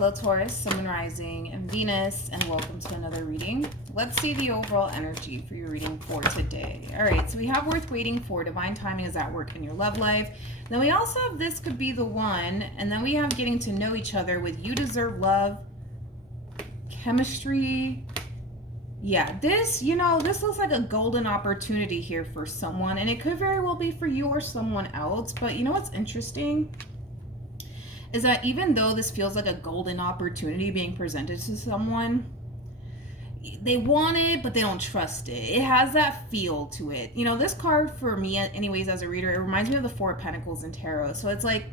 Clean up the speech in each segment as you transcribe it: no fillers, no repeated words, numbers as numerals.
Hello Taurus, Sun, Moon, Rising, and Venus, and welcome to another reading. Let's see the overall energy for your reading for today. All right, so we have worth waiting for, divine timing is at work in your love life. Then we also have this could be the one, and then we have getting to know each other with you deserve love, chemistry. Yeah, this, this looks like a golden opportunity here for someone, and it could very well be for you or someone else. But you know what's interesting? Is that even though this feels like a golden opportunity being presented to someone, they want it, but they don't trust it. It has that feel to it. This card for me, anyways, as a reader, it reminds me of the Four of Pentacles in Tarot. So it's like,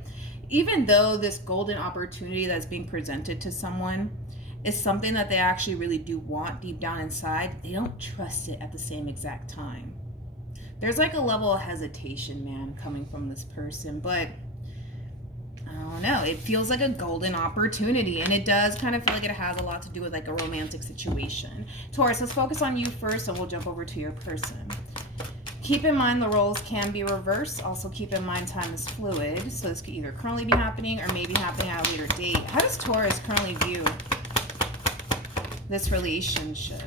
even though this golden opportunity that's being presented to someone is something that they actually really do want deep down inside, they don't trust it at the same exact time. There's like a level of hesitation, man, coming from this person, but I don't know. It feels like a golden opportunity, and it does kind of feel like it has a lot to do with like a romantic situation. Taurus, let's focus on you first, and we'll jump over to your person. Keep in mind the roles can be reversed. Also keep in mind time is fluid, so this could either currently be happening or maybe happening at a later date. How does Taurus currently view this relationship?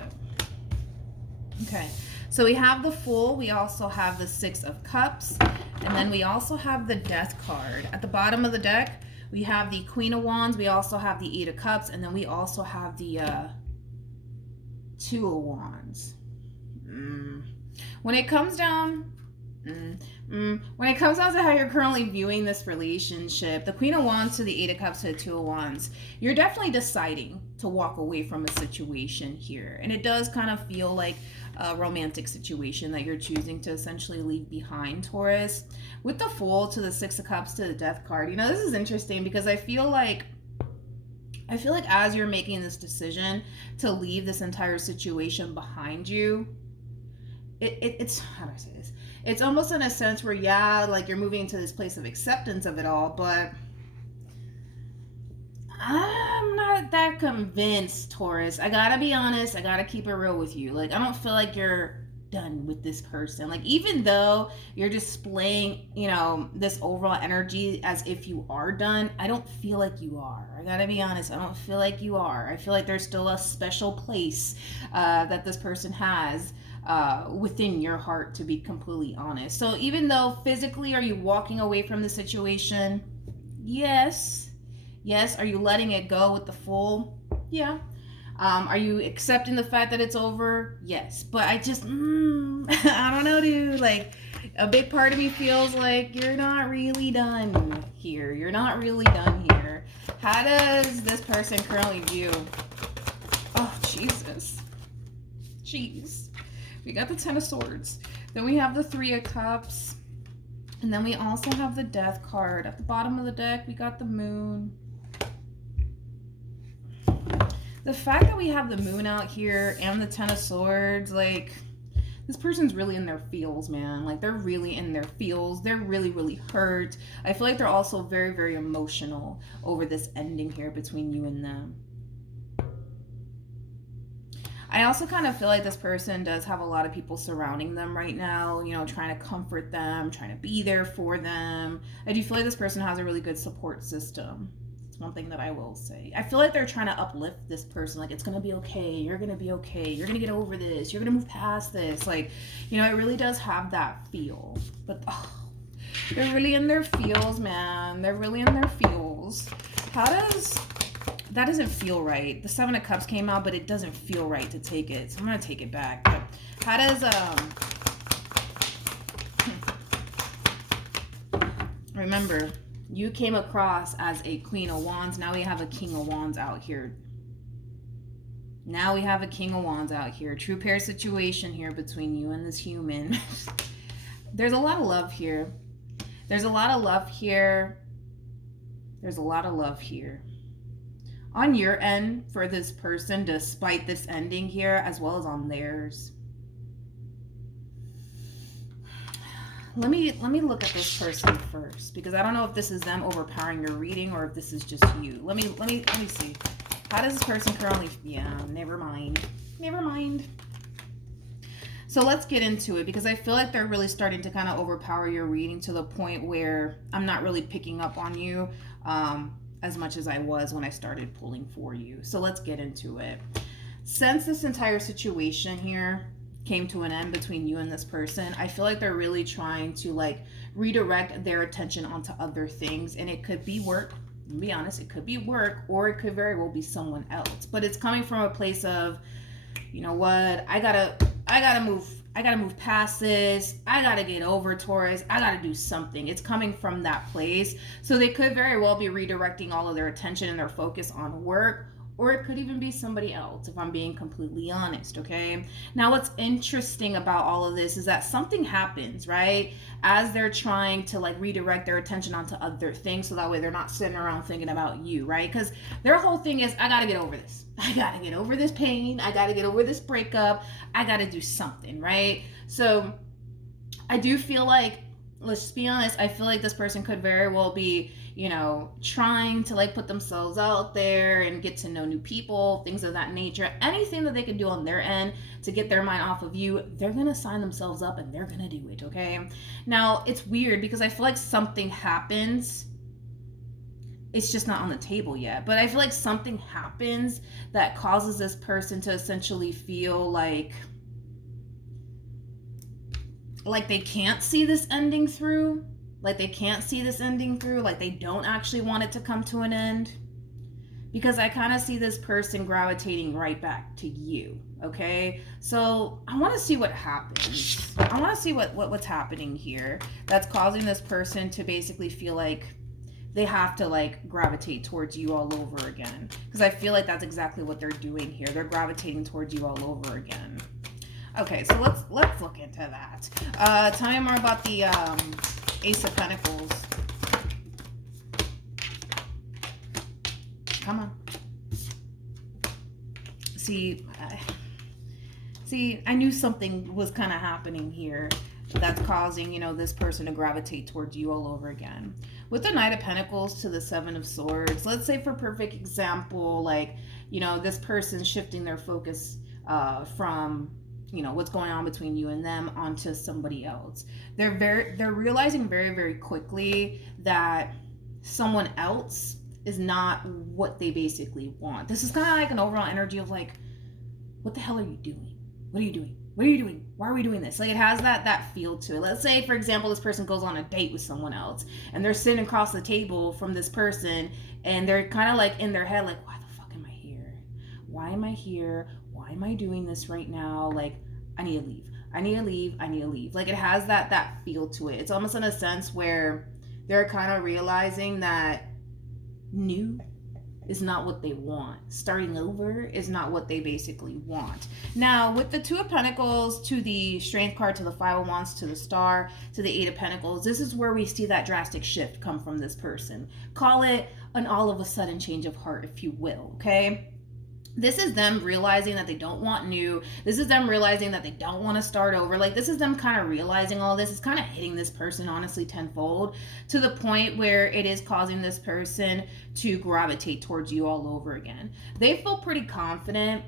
Okay, so we have the Fool, we also have the Six of Cups, and then we also have the Death card. At the bottom of the deck, we have the Queen of Wands, we also have the Eight of Cups, and then we also have the Two of Wands. When it comes down to how you're currently viewing this relationship, the Queen of Wands to the Eight of Cups to the Two of Wands, you're definitely deciding to walk away from a situation here. And it does kind of feel like a romantic situation that you're choosing to essentially leave behind, Taurus. With the Fool to the Six of Cups to the Death card, this is interesting because I feel like as you're making this decision to leave this entire situation behind you, it's how do I say this? It's almost in a sense where, yeah, like you're moving into this place of acceptance of it all, but I'm not that convinced, Taurus. I gotta be honest. I gotta keep it real with you. Like, I don't feel like you're done with this person. Like, even though you're displaying, this overall energy as if you are done, I don't feel like you are. I gotta be honest. I don't feel like you are. I feel like there's still a special place that this person has within your heart, to be completely honest. So even though physically, are you walking away from the situation? Yes. Are you letting it go with the Fool? Yeah. Are you accepting the fact that it's over? Yes. But I just, I don't know, dude. Like, a big part of me feels like you're not really done here. You're not really done here. How does this person currently view? Oh, Jesus. Jeez. We got the Ten of Swords. Then we have the Three of Cups. And then we also have the Death card. At the bottom of the deck, we got the Moon. The fact that we have the Moon out here and the Ten of Swords, like, this person's really in their feels, man. Like, they're really in their feels. They're really, really hurt. I feel like they're also very, very emotional over this ending here between you and them. I also kind of feel like this person does have a lot of people surrounding them right now, trying to comfort them, trying to be there for them. I do feel like this person has a really good support system. One thing that I will say. I feel like they're trying to uplift this person. Like, it's going to be okay. You're going to be okay. You're going to get over this. You're going to move past this. Like, it really does have that feel. But, they're really in their feels, man. They're really in their feels. That doesn't feel right. The Seven of Cups came out, but it doesn't feel right to take it. So I'm going to take it back. But how does, remember, you came across as a Queen of Wands. Now we have a King of Wands out here. True pair situation here between you and this human. There's a lot of love here. On your end for this person, despite this ending here, as well as on theirs. Let me look at this person first, because I don't know if this is them overpowering your reading or if this is just you. Let me see. How does this person currently? Yeah, never mind. So let's get into it, because I feel like they're really starting to kind of overpower your reading to the point where I'm not really picking up on you. as much as I was when I started pulling for you. So let's get into it. Since this entire situation here came to an end between you and this person, I feel like they're really trying to like redirect their attention onto other things, and it could be work. To be honest, it could be work, or it could very well be someone else. But it's coming from a place of, you know what, I gotta move past this. I gotta get over Taurus. I gotta do something. It's coming from that place. So they could very well be redirecting all of their attention and their focus on work, or it could even be somebody else, if I'm being completely honest, okay? Now, what's interesting about all of this is that something happens, right? As they're trying to like redirect their attention onto other things, so that way they're not sitting around thinking about you, right? Because their whole thing is, I gotta get over this. I gotta get over this pain. I gotta get over this breakup. I gotta do something, right? So I do feel like, let's just be honest, I feel like this person could very well be, you know, trying to like put themselves out there and get to know new people, things of that nature. Anything that they can do on their end to get their mind off of you, they're gonna sign themselves up and they're gonna do it, okay? Now, it's weird because I feel like something happens. It's just not on the table yet, but I feel like something happens that causes this person to essentially feel like they can't see this ending through, like they don't actually want it to come to an end, because I kind of see this person gravitating right back to you, okay? So I want to see what happens. I want to see what's happening here that's causing this person to basically feel like they have to like gravitate towards you all over again, because I feel like that's exactly what they're doing here. They're gravitating towards you all over again. Okay, so let's look into that. Tell me more about the Ace of Pentacles. Come on. See, I knew something was kind of happening here that's causing, you know, this person to gravitate towards you all over again. With the Knight of Pentacles to the Seven of Swords, let's say for perfect example, like, you know, this person's shifting their focus from, you know, what's going on between you and them onto somebody else. They're realizing very, very quickly that someone else is not what they basically want. This is kind of like an overall energy of like, what the hell are you doing? What are you doing? What are you doing? Why are we doing this? Like, it has that feel to it. Let's say, for example, this person goes on a date with someone else and they're sitting across the table from this person and they're kind of like in their head, like, why the fuck am I here? Why am I here? Why am I doing this right now? Like, I need to leave. I need to leave. I need to leave. Like, it has that feel to it. It's almost in a sense where they're kind of realizing that new is not what they want. Starting over is not what they basically want. Now, with the Two of Pentacles to the Strength card, to the Five of Wands, to the Star, to the Eight of Pentacles, this is where we see that drastic shift come from this person. Call it an all of a sudden change of heart, if you will, okay? This is them realizing that they don't want new. This is them realizing that they don't want to start over. Like, this is them kind of realizing all this. It's kind of hitting this person, honestly, tenfold, to the point where it is causing this person to gravitate towards you all over again. They feel pretty confident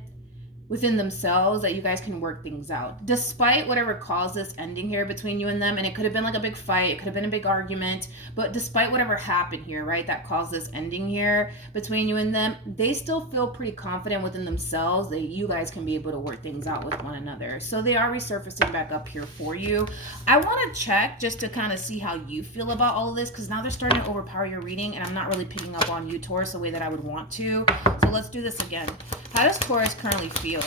within themselves that you guys can work things out, despite whatever caused this ending here between you and them. And it could have been like a big fight, it could have been a big argument, but despite whatever happened here, right, that caused this ending here between you and them, they still feel pretty confident within themselves that you guys can be able to work things out with one another. So they are resurfacing back up here for you. I want to check just to kind of see how you feel about all of this, because now they're starting to overpower your reading and I'm not really picking up on you, Taurus, the way that I would want to. So let's do this again. How does Taurus currently feel?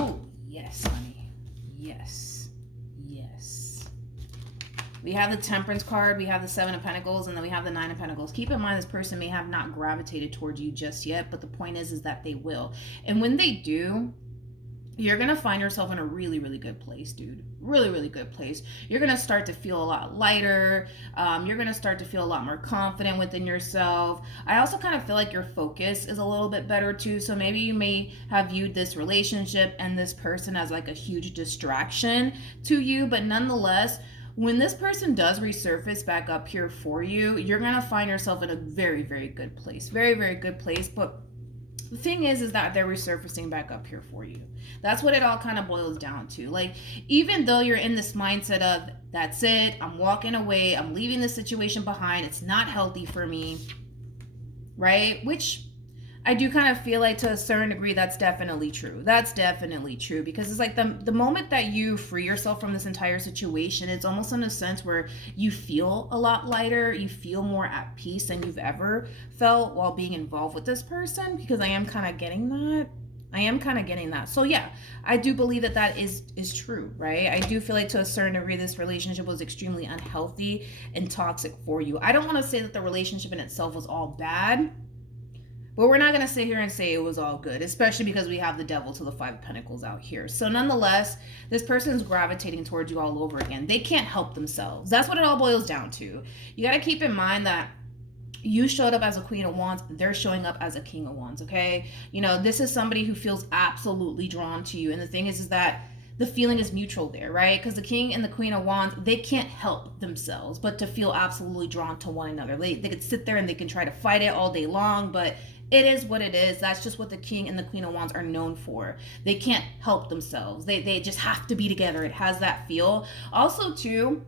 Ooh, yes, honey. Yes. Yes. We have the Temperance card, we have the Seven of Pentacles, and then we have the Nine of Pentacles. Keep in mind, this person may have not gravitated towards you just yet, but the point is that they will. And when they do, you're going to find yourself in a really, really good place, dude. Really, really good place. You're going to start to feel a lot lighter. You're going to start to feel a lot more confident within yourself. I also kind of feel like your focus is a little bit better too. So maybe you may have viewed this relationship and this person as like a huge distraction to you. But nonetheless, when this person does resurface back up here for you, you're going to find yourself in a very, very good place. Very, very good place. But The thing is that they're resurfacing back up here for you. That's what it all kind of boils down to. Like, even though you're in this mindset of, that's it, I'm walking away, I'm leaving this situation behind, it's not healthy for me, right? Which I do kind of feel like to a certain degree that's definitely true. That's definitely true, because it's like the moment that you free yourself from this entire situation, it's almost in a sense where you feel a lot lighter, you feel more at peace than you've ever felt while being involved with this person, because I am kind of getting that. So yeah, I do believe that is true, right? I do feel like to a certain degree this relationship was extremely unhealthy and toxic for you. I don't want to say that the relationship in itself was all bad, but we're not going to sit here and say it was all good, especially because we have the devil to the 5 of Pentacles out here. So nonetheless, this person is gravitating towards you all over again. They can't help themselves. That's what it all boils down to. You got to keep in mind that you showed up as a Queen of Wands, they're showing up as a King of Wands, okay? You know, this is somebody who feels absolutely drawn to you. And the thing is that the feeling is mutual there, right? Because the King and the Queen of Wands, they can't help themselves but to feel absolutely drawn to one another. They could sit there and they can try to fight it all day long, but it is what it is. That's just what the King and the Queen of Wands are known for. They can't help themselves. They just have to be together. It has that feel. Also, too,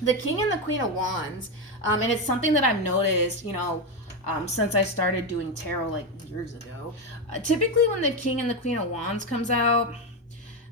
the King and the Queen of Wands, and it's something that I've noticed, you know, since I started doing tarot like years ago. Typically when the King and the Queen of Wands comes out,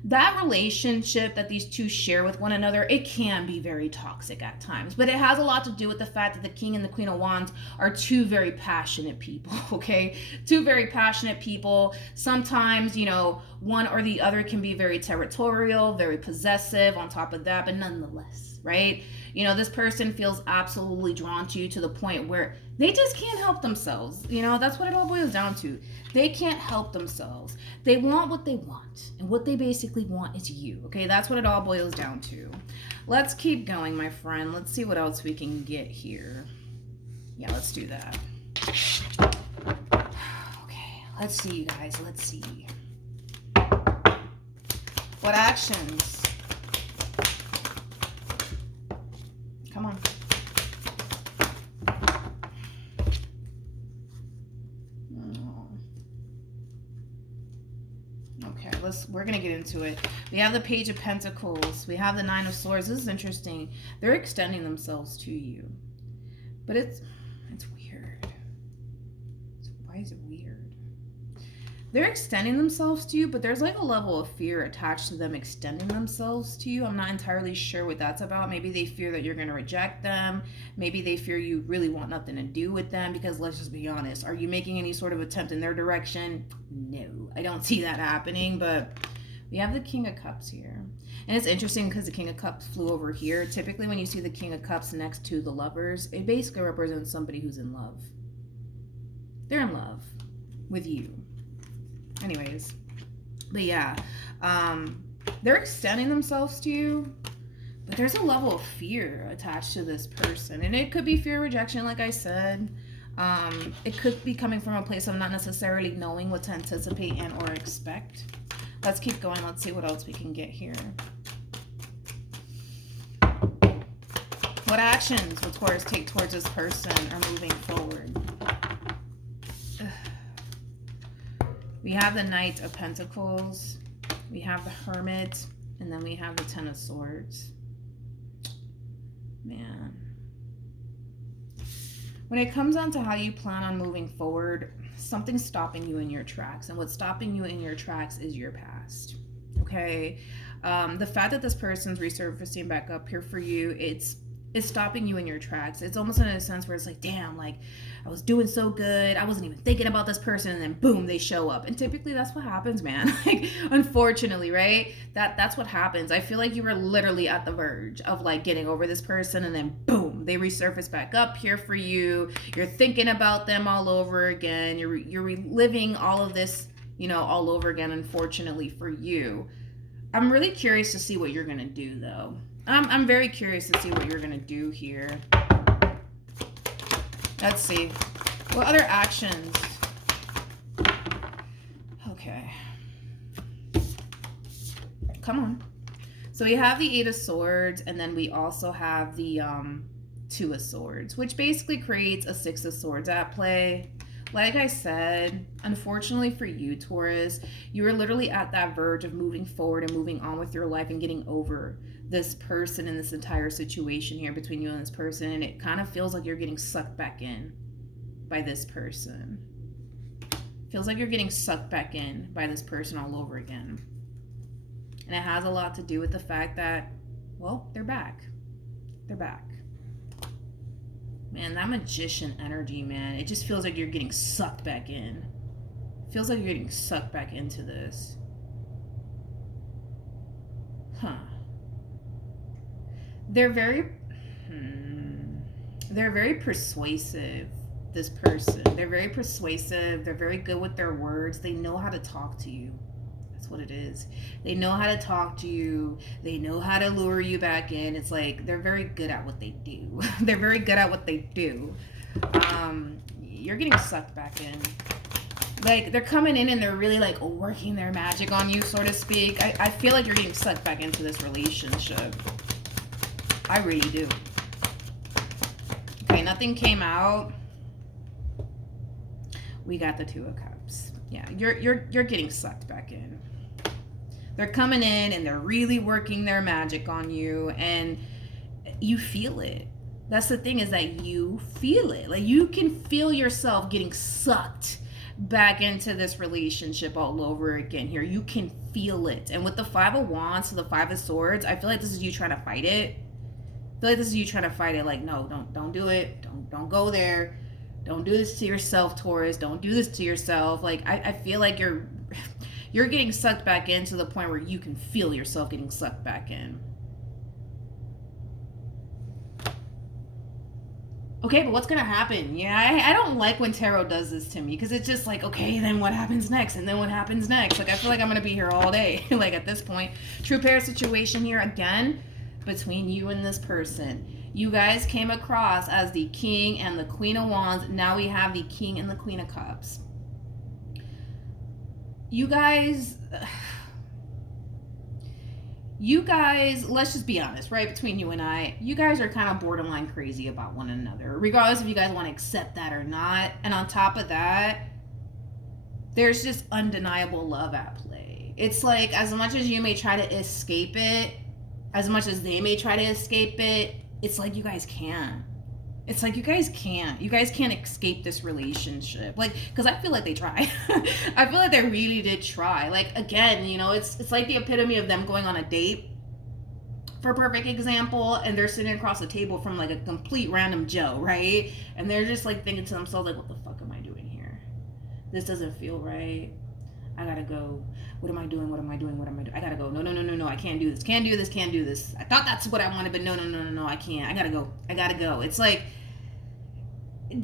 that relationship that these two share with one another, it can be very toxic at times. But it has a lot to do with the fact that the King and the Queen of Wands are two very passionate people, okay? Two very passionate people. Sometimes, you know, one or the other can be very territorial, very possessive on top of that, but nonetheless, right? You know, this person feels absolutely drawn to you to the point where they just can't help themselves. You know, that's what it all boils down to. They can't help themselves. They want what they want, and what they basically want is you, okay? That's what it all boils down to. Let's keep going, my friend. Let's see what else we can get here. Yeah, let's do that. Okay, let's see, you guys. Let's see. What actions? Come on. Okay, we're gonna get into it. We have the Page of Pentacles. We have the Nine of Swords. This is interesting. They're extending themselves to you, but it's weird. Why is it weird? They're extending themselves to you, but there's like a level of fear attached to them extending themselves to you. I'm not entirely sure what that's about. Maybe they fear that you're going to reject them. Maybe they fear you really want nothing to do with them, because let's just be honest. Are you making any sort of attempt in their direction? No, I don't see that happening, but we have the King of Cups here. And it's interesting because the King of Cups flew over here. Typically when you see the King of Cups next to the Lovers, it basically represents somebody who's in love. They're in love with you. Anyways, but yeah, they're extending themselves to you, but there's a level of fear attached to this person, and it could be fear of rejection, like I said. It could be coming from a place of not necessarily knowing what to anticipate and or expect. Let's keep going. Let's see what else we can get here. What actions will Taurus take towards this person or moving forward? We have the Knight of Pentacles, we have the Hermit, and then we have the Ten of Swords. Man. When it comes down to how you plan on moving forward, something's stopping you in your tracks. And what's stopping you in your tracks is your past. Okay? The fact that this person's resurfacing back up here for you, it's stopping you in your tracks. It's almost in a sense where it's like, damn, like I was doing so good. I wasn't even thinking about this person, and then boom, they show up. And typically that's what happens, man. Like, unfortunately, right? That's what happens. I feel like you were literally at the verge of like getting over this person, and then boom, they resurface back up here for you. You're thinking about them all over again. You're reliving all of this, you know, all over again, unfortunately for you. I'm really curious to see what you're gonna do though. I'm very curious to see what you're going to do here. Let's see. What other actions? Okay. Come on. So we have the Eight of Swords, and then we also have the Two of Swords, which basically creates a Six of Swords at play, Like I said, unfortunately for you, Taurus, you are literally at that verge of moving forward and moving on with your life and getting over this person and this entire situation here between you and this person. And it kind of feels like you're getting sucked back in by this person. Feels like you're getting sucked back in by this person all over again. And it has a lot to do with the fact that, well, they're back. They're back. Man, that magician energy, man, it just feels like you're getting sucked back in. It feels like you're getting sucked back into this. Huh. They're very persuasive, this person. They're very persuasive. They're very good with their words. They know how to talk to you. That's what it is. They know how to talk to you. They know how to lure you back in. It's like they're very good at what they do. They're very good at what they do. You're getting sucked back in. Like, they're coming in and they're really, like, working their magic on you, so to speak. I feel like you're getting sucked back into this relationship. I really do. Okay, nothing came out. We got the Two of Cups. Yeah, you're getting sucked back in. They're coming in and they're really working their magic on you, and you feel it. That's the thing, is that you feel it. Like, you can feel yourself getting sucked back into this relationship all over again here. You can feel it. And with the Five of Wands to the Five of Swords, I feel like this is you trying to fight it. I feel like this is you trying to fight it. Like, no, don't do it. Don't go there. Don't do this to yourself, Taurus. Don't do this to yourself. Like, I feel like you're getting sucked back in to the point where you can feel yourself getting sucked back in. Okay, but what's going to happen? Yeah, I don't like when tarot does this to me, because it's just like, okay, then what happens next? And then what happens next? Like, I feel like I'm going to be here all day, like, at this point. True pair situation here again between you and this person. You guys came across as the King and the Queen of Wands. Now we have the King and the Queen of Cups. You guys, let's just be honest, right? Between you and I, you guys are kind of borderline crazy about one another, regardless if you guys want to accept that or not. And on top of that, there's just undeniable love at play. It's like, as much as you may try to escape it, as much as they may try to escape it, it's like you guys can't. It's like you guys can't. You guys can't escape this relationship. Like, because I feel like they tried. I feel like they really did try. Like, again, you know, it's like the epitome of them going on a date, for a perfect example, and they're sitting across the table from, like, a complete random Joe, right? And they're just, like, thinking to themselves, like, what the fuck am I doing here? This doesn't feel right. I gotta go. What am I doing? What am I doing? What am I doing? I gotta go. No. I can't do this. Can't do this. I thought that's what I wanted, but no. I can't. I gotta go. It's like,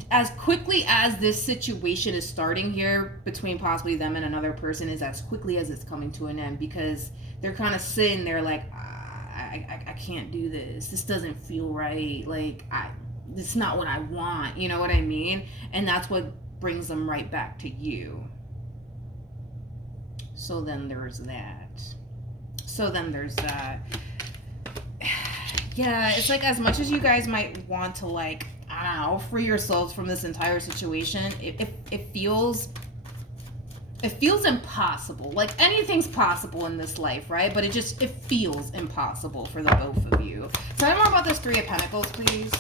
as quickly as this situation is starting here between possibly them and another person, is as quickly as it's coming to an end, because they're kind of sitting there like, I can't do this. This doesn't feel right. Like, this is not what I want. You know what I mean? And that's what brings them right back to you. So then there's that. Yeah, it's like, as much as you guys might want to, like, I don't know, free yourselves from this entire situation, it feels impossible. Like, anything's possible in this life, right? But it feels impossible for the both of you. Tell me more about this Three of Pentacles, please.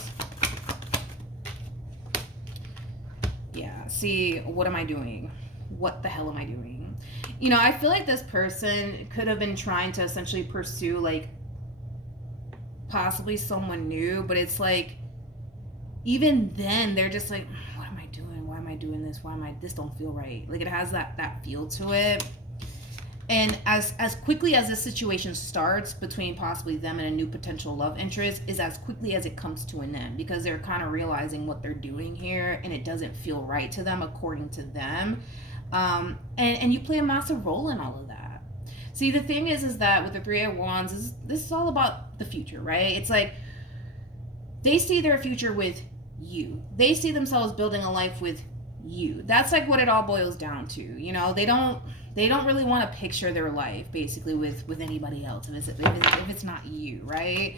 Yeah, see, what am I doing? What the hell am I doing? You know, I feel like this person could have been trying to essentially pursue, like, possibly someone new, but it's like, even then, they're just like, what am I doing? Why am I doing this? This don't feel right. Like, it has that feel to it. And as quickly as this situation starts between possibly them and a new potential love interest, is as quickly as it comes to an end, because they're kind of realizing what they're doing here, and it doesn't feel right to them according to them. And you play a massive role in all of that. See, the thing is that with the Three of Wands, this is all about the future, right? It's like, they see their future with you. They see themselves building a life with you. That's like what it all boils down to. You know, they don't really want to picture their life basically with anybody else if it's not you, right?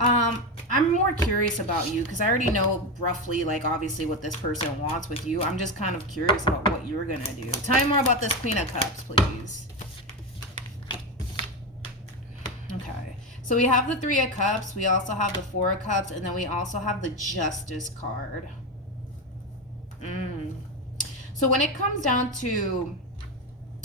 I'm more curious about you because I already know roughly, like, obviously what this person wants with you. I'm just kind of curious about what you're gonna do. Tell me more about this Queen of Cups, please. Okay. So we have the Three of Cups, we also have the Four of Cups, and then we also have the Justice card. So when it comes down to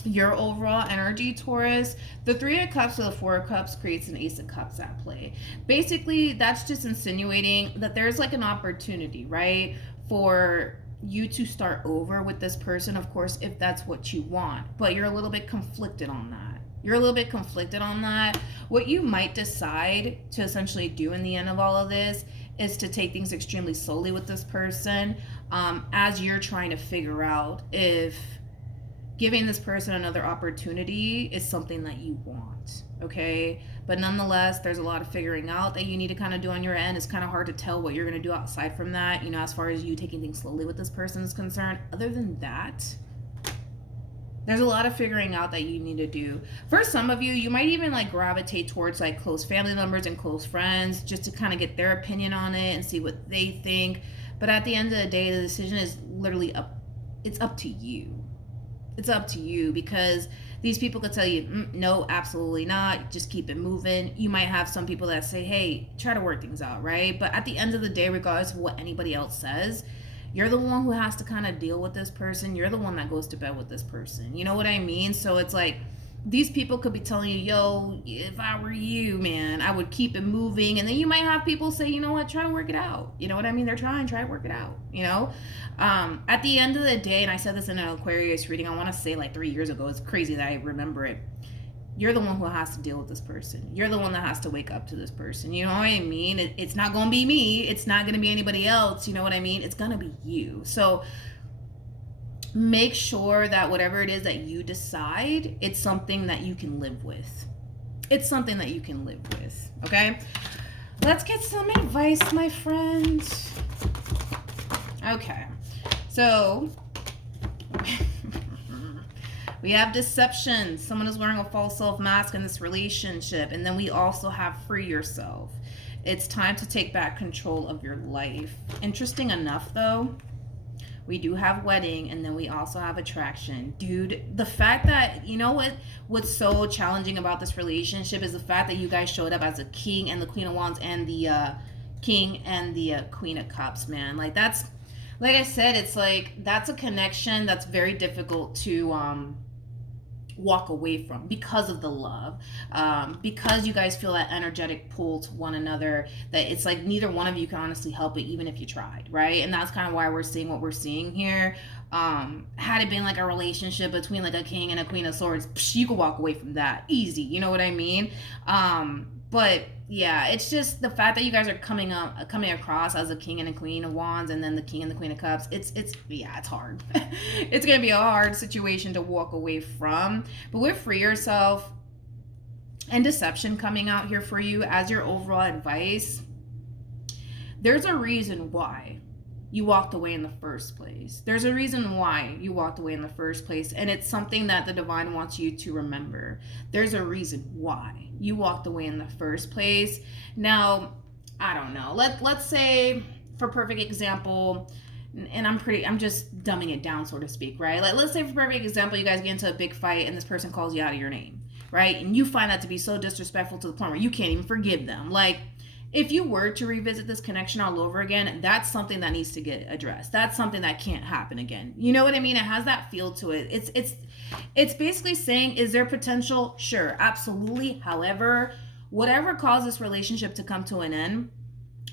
your overall energy, Taurus, the Three of Cups or the Four of Cups creates an Ace of Cups at play. Basically, that's just insinuating that there's like an opportunity, right, for you to start over with this person, of course, if that's what you want. But you're a little bit conflicted on that. What you might decide to essentially do in the end of all of this is to take things extremely slowly with this person, as you're trying to figure out if giving this person another opportunity is something that you want, okay? But nonetheless, there's a lot of figuring out that you need to kind of do on your end. It's kind of hard to tell what you're going to do outside from that, you know, as far as you taking things slowly with this person is concerned. Other than that, there's a lot of figuring out that you need to do. For some of you, you might even like gravitate towards like close family members and close friends just to kind of get their opinion on it and see what they think. But at the end of the day, the decision is literally it's up to you. It's up to you, because these people could tell you, no, absolutely not, just keep it moving. You might have some people that say, hey, try to work things out, right? But at the end of the day, regardless of what anybody else says, you're the one who has to kind of deal with this person. You're the one that goes to bed with this person. You know what I mean? So it's like, these people could be telling you, yo, if I were you, man, I would keep it moving. And then you might have people say, you know what, try to work it out. You know what I mean? They're trying to work it out, you know? At the end of the day, and I said this in an Aquarius reading, I want to say like 3 years ago, it's crazy that I remember it. You're the one who has to deal with this person. You're the one that has to wake up to this person. You know what I mean? It's not going to be me. It's not going to be anybody else. You know what I mean? It's going to be you. So make sure that whatever it is that you decide, it's something that you can live with. It's something that you can live with, okay? Let's get some advice, my friends. Okay, so we have deception. Someone is wearing a false self mask in this relationship. And then we also have free yourself. It's time to take back control of your life. Interesting enough, though, we do have wedding, and then we also have attraction. Dude, the fact that, you know what's so challenging about this relationship is the fact that you guys showed up as a king and the Queen of Wands and the king and the Queen of Cups, man. Like, that's, like I said, it's like, that's a connection that's very difficult to walk away from because of the love, because you guys feel that energetic pull to one another, that it's like neither one of you can honestly help it even if you tried, right? And that's kind of why we're seeing what we're seeing here. Had it been like a relationship between like a king and a queen of swords, you could walk away from that easy, you know what I mean? But yeah, it's just the fact that you guys are coming across as a king and a queen of wands, and then the king and the queen of cups. It's hard. It's gonna be a hard situation to walk away from. But with free yourself and deception coming out here for you as your overall advice, there's a reason why you walked away in the first place. There's a reason why you walked away in the first place, and it's something that the divine wants you to remember. There's a reason why you walked away in the first place. Now, I don't know. Let's say, for perfect example, and I'm just dumbing it down, so to speak, right? Like, let's say for perfect example, you guys get into a big fight and this person calls you out of your name, right? And you find that to be so disrespectful to the point where you can't even forgive them. Like, if you were to revisit this connection all over again, that's something that needs to get addressed. That's something that can't happen again. You know what I mean? It has that feel to it. It's basically saying, is there potential? Sure, absolutely. However, whatever caused this relationship to come to an end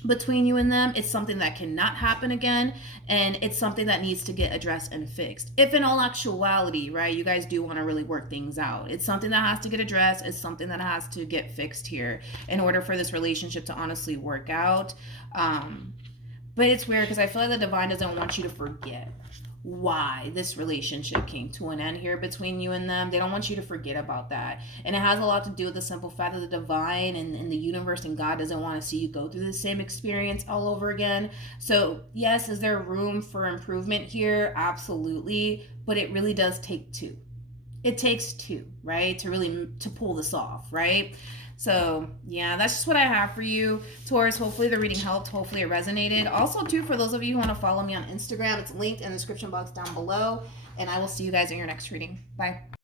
between you and them, it's something that cannot happen again, and it's something that needs to get addressed and fixed. If in all actuality, right, you guys do want to really work things out, it's something that has to get addressed. It's something that has to get fixed here in order for this relationship to honestly work out. But it's weird because I feel like the divine doesn't want you to forget why this relationship came to an end here between you and them. They don't want you to forget about that. And it has a lot to do with the simple fact that the divine and the universe and God doesn't want to see you go through the same experience all over again. So yes, is there room for improvement here? Absolutely. But it really does take two. it takes two, right, to really to pull this off, right? So yeah, that's just what I have for you, Taurus. Hopefully the reading helped. Hopefully it resonated. Also, too, for those of you who want to follow me on Instagram, it's linked in the description box down below. And I will see you guys in your next reading. Bye.